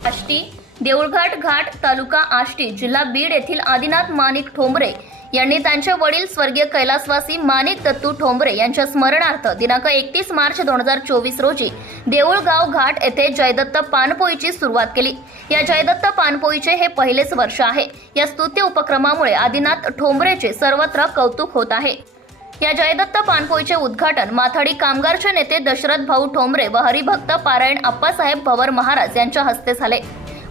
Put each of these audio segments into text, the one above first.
आष्टी देऊळघाट घाट तालुका आष्टी जिल्हा बीड येथील आदिनाथ मानिक ठोंबरे यांनी त्यांचे वडील स्वर्गीय कैलासवासी मानिक दत्तू ठोंबरे यांच्या स्मरणार्थ दिनांक एकतीस मार्च दोन हजार चोवीस रोजी देऊळगाव घाट येथे जयदत्त पानपोईची सुरुवात केली. या जयदत्त पानपोईचे हे पहिलेच वर्ष आहे. या स्तुत्य उपक्रमामुळे आदिनाथ ठोंबरेचे सर्वत्र कौतुक होत आहे. या जयदत्त पानपोईचे उद्घाटन माथाडी कामगारचे नेते दशरथ भाऊ ठोंबरे व हरिभक्त पारायण अप्पासाहेब भवर महाराज यांच्या हस्ते झाले.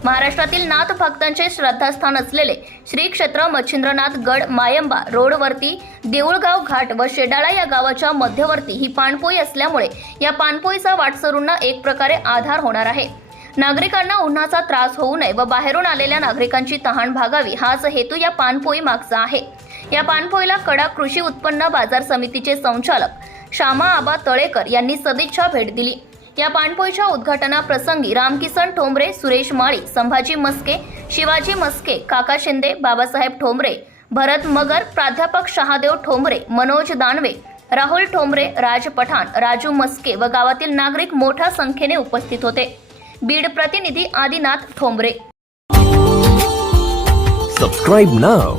महाराष्ट्रातील नाथ भक्तांचे श्रद्धास्थान असलेले श्री क्षेत्र मच्छिंद्रनाथ गड मायंबा रोडवरती देऊळगाव घाट व शेडाळा या गावाच्या मध्यवर्ती ही पाणपोई असल्यामुळे या पाणपोईचा वाटसरूंना एक प्रकारे आधार होणार आहे. नागरिकांना उन्हाचा त्रास होऊ नये व बाहेरून आलेल्या नागरिकांची तहान भागावी हाच हेतू या पानपोई मागचा आहे. या पानपोईला कडा कृषी उत्पन्न बाजार समितीचे संचालक श्यामा आबा तळेकर यांनी सदिच्छा भेट दिली. या पाणपोईच्या उद्घाटनाप्रसंगी रामकिसन ठोंबरे सुरेश माळी संभाजी मस्के शिवाजी मस्के काका शिंदे बाबासाहेब ठोंबरे भरत मगर प्राध्यापक शहादेव ठोंबरे मनोज दानवे राहुल ठोंबरे राज पठाण राजू मस्के व गावातील नागरिक मोठ्या संख्येने उपस्थित होते. बीड प्रतिनिधी Adinath Thombre. Subscribe now